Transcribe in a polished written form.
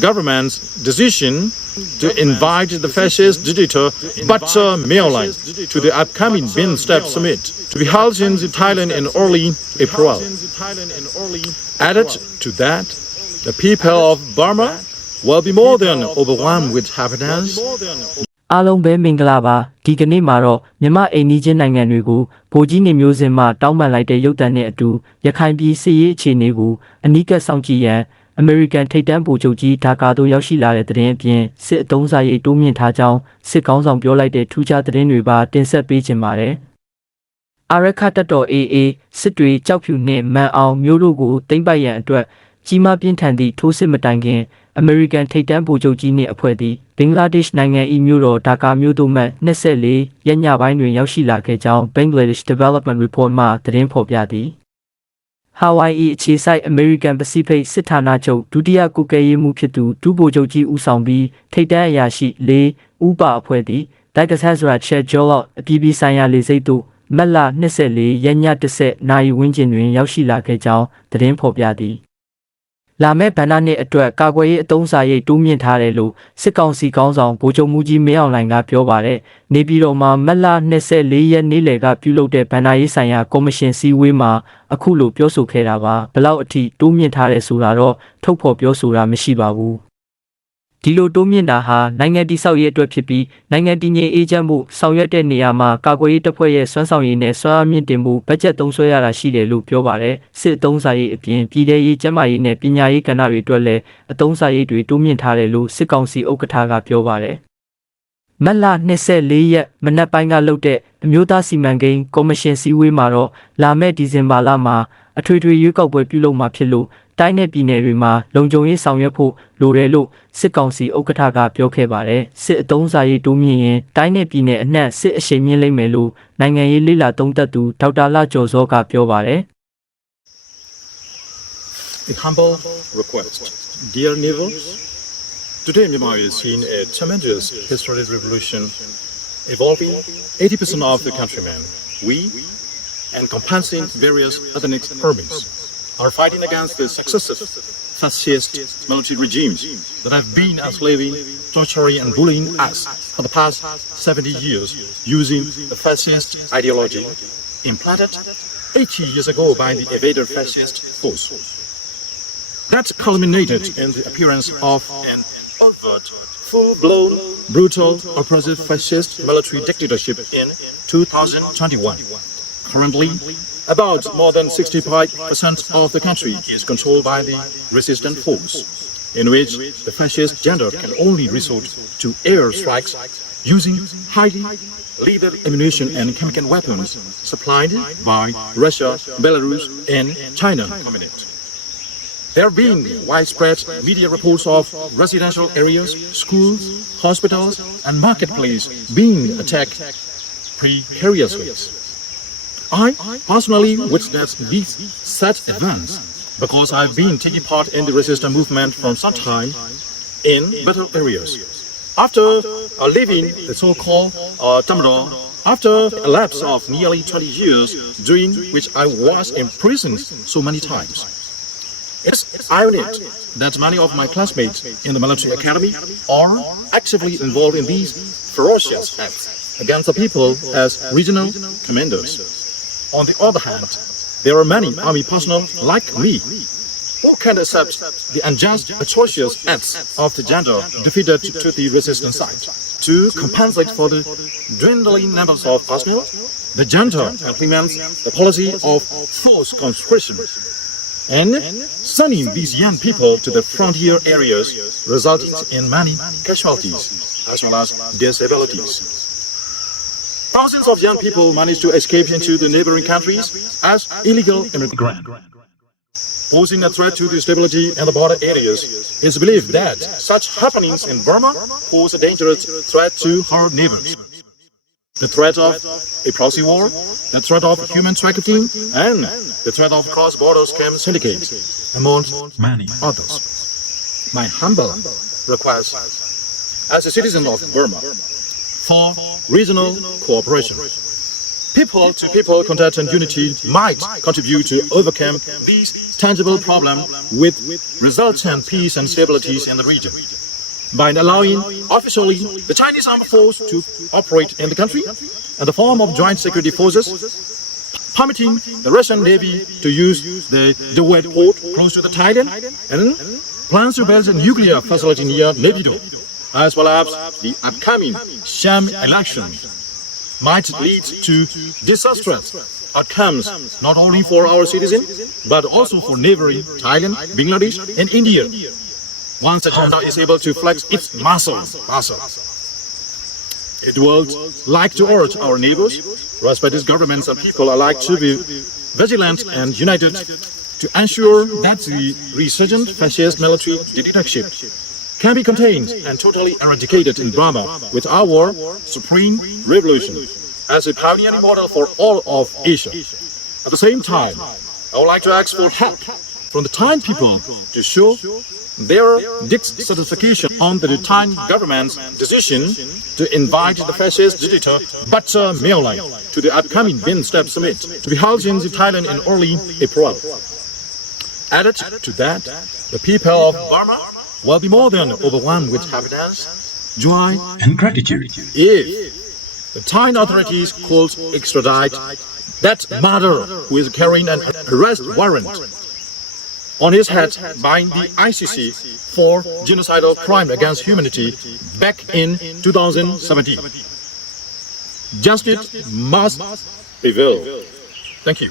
government's decision to invite the fascist dictator Butcher Maolin to the upcoming BIMSTEP summit to be held in Thailand in early April. Added to that, the people of Burma will be more than overwhelmed with happiness. အားလုံးပဲမင်္ဂလာပါဒီကနေ့မှာတော့မြန်မာအိမ်နီးချင်းနိုင်ငံတွေကိုဗိုလ်ကြီးနေမျိုးစင်မှတောင်းပန်လိုက်တဲ့ရုပ်သံနဲ့အတူရခိုင်ပြည်စစ်ရေးအခြေအနေကိုအနီးကပ်စောင့်ကြည့်ရန်အမေရိကန်ထိပ်တန်းဗိုလ်ချုပ်ကြီးဒါကာတို့ရောက်ရှိလာတဲ့သတင်းအပြင်စစ်အုံစာရိတ်တိုးမြင့်ထားကြောင်းစစ်ကောင်းဆောင်ပြောလိုက်တဲ့ထူးခြားသတင်းတွေပါတင်ဆက်ပေးခြင်းပါတယ်အာရခတပ်တော် AA စစ်တွေကြောက်ဖြူနှင့်မန်အောင်မျိုးတို့ကိုသိမ်းပိုက်ရန်အတွက်ကြီးမားပြင်းထန်သည့်ထိုးစစ်မတိုင်ခင်အမေရိကန်ထိပ်တန်းဗိုလ်ချုပ်ကြီးနှင့်အဖွဲ့သည်ဘင်္ဂလားဒေ့ရှ်နိုင်ငံ၏မြို့တော်ဒါကာမြို့သို့မှ24ရက်ညပိုင်းတွင်ရောက်ရှိလာခဲ့ကြောင်း Bangladesh Development Report မှသတင်းဖော်ပြသည် Hawaii အခြေစိုက် American Pacific စစ်ဌာနချုပ်ဒုတိယကုကဲရေးမှူးဖြစ်သူဒုဗိုလ်ချုပ်ကြီးဦးဆောင်ပြီးထိပ်တန်းအရာရှိ4ဦးပါအဖွဲ့သည် Daikasazra Chejolo အပြည်ပြည်ဆိုင်ရာလေဆိပ်သို့မတ်လ24ရက်ည10နာရီဝန်းကျင်တွင်ရောက်ရှိလာခဲ့ကြောင်းသတင်းဖော်ပြသည်လာမယ့်ဗန္ဒာနှစ်အတွက်ကာကွယ်ရေးအသုံးစာရိတ်တိုးမြင့်ထားတယ်လို့စစ်ကောင်စီခေါင်းဆောင်ဗိုလ်ချုပ်မှုကြီးမင်းအောင်လှိုင်ကပြောပါတယ်။နေပြည်တော်မှာမတ်လ24ရက်နေ့လယ်ကပြုလုပ်တဲ့ဗန္ဒာရေးဆိုင်ရာကော်မရှင်စည်းဝေးမှာအခုလိုပြောဆိုခဲ့တာပါ။ဘလောက်အထိတိုးမြင့်ထားတယ်ဆိုတာတော့ထုတ်ဖော်ပြောဆိုတာမရှိပါဘူး။ဒီလိုတိုးမြင့်တာဟာနိုင်ငံတည်ဆောက်ရေးအတွက်ဖြစ်ပြီးနိုင်ငံတည်ငြိမ်အေးချမ်းမှုဆောင်ရွက်တဲ့နေရာမှာကာကွယ်ရေးတပ်ဖွဲ့ရဲ့စွမ်းဆောင်ရည်နဲ့စွမ်းအားမြင့်တင်မှုဘတ်ဂျက်သုံးစွဲရတာရှိတယ်လို့ပြောပါတယ်စစ်အုံစာရိတ်အပြင်ပြည်ထရေးကျန်းမာရေးနဲ့ပညာရေးကဏ္ဍတွေအတွက်လည်းအုံစာရိတ်တွေတိုးမြင့်ထားတယ်လို့စစ်ကောင်စီဥက္ကဋ္ဌကပြောပါတယ်မတ်လ24ရက်မနက်ပိုင်းကလုပ်တဲ့အမျိုးသားစီမံကိန်းကော်မရှင်စည်းဝေးမှာတော့လာမယ့်ဒီဇင်ဘာလမှာအထွေထွေရွေးကောက်ပွဲပြုလုပ်မှာဖြစ်လို့တိုင်းနယ်ပြည်နယ်တွေမှာလုံခြုံရေးဆောင်ရွက်ဖို့လိုတယ်လို့စစ်ကောင်စီဥက္ကဋ္ဌကပြောခဲ့ပါတယ်စစ်အုံစာရေးတိုးမြင့်ရင်တိုင်းနယ်ပြည်နယ်အနှံ့စစ်အရှိန်မြင့်လိမ့်မယ်လို့နိုင်ငံရေးလေ့လာသုံးသပ်သူဒေါက်တာလကျော်စောကပြောပါတယ် The humble request, dear neighbors, today Myanmar is seeing a tremendous historic revolution involving 80% of the countrymen. We, encompassing various ethnic armies, are fighting against the successive fascist military regimes that have been enslaving, torturing and bullying us for the past 70 years using the fascist ideology implanted 80 years ago by the evaded fascist force. That culminated in the appearance of an overt, full-blown, brutal, oppressive fascist military dictatorship in 2021. Currently, about more than 65% of the country is controlled by the resistant force, in which the fascist junta can only resort to air strikes using highly lethal ammunition and chemical weapons supplied by Russia, Belarus, and China. There have been widespread media reports of residential areas, schools, hospitals, and marketplaces being attacked precariously. I personally witnessed these such events because I've been taking part in the resistance movement from some time in battle areas. After leaving the so-called Tamdor, after a lapse of nearly 20 years, during which I was imprisoned so many times. It's ironic that many of my classmates in the military academy are actively involved in these ferocious acts against the people as regional commanders. On the other hand, there are many army personnel like me who can accept the unjust, atrocious acts of the junta defeated to the resistance side. To compensate for the dwindling numbers of personnel, the junta implements the policy of forced conscription and sending these young people to the frontier areas resulted in many casualties as well as disabilities. Thousands of young people managed to escape into the neighboring countries as illegal immigrants. Posing a threat to the stability in the border areas, it's believed that such happenings in Burma pose a dangerous threat to her neighbors. The threat of a proxy war, the threat of human trafficking, and the threat of cross-border scam syndicates, among many others. My humble request as a citizen of Burma for regional cooperation. People-to-people contact and unity might contribute to overcome these tangible problems with resultant peace and stabilities in the region. By allowing officially the Chinese armed force to operate in the country in the form of joint security forces, permitting the Russian Navy to use the Dawet port close to the Thailand, and plans to build a nuclear facility near Nepido, as well as the upcoming sham election, might lead to disastrous outcomes not only for our citizens but also for neighboring Thailand, Bangladesh, and India. Once the junta is able to flex its muscles, it would like to urge our neighbors, respective governments and people alike to be vigilant and united to ensure that the resurgent fascist military dictatorship can be contained and totally eradicated in Burma with our supreme revolution as a pioneering model for all of Asia. At the same time, I would like to ask for help from the Thai people to show their dissatisfaction on the Thai government's decision to invite the fascist dictator Butcher Meolai to the upcoming BIMSTEP summit to be held in Thailand in early April. Added to that, the people of Burma will be more than overwhelmed with happiness, joy, and gratitude if the Thai authorities could extradite that murderer who is carrying an arrest warrant on his head by the ICC for genocidal crime against humanity back in 2017. Justice must prevail. Thank you.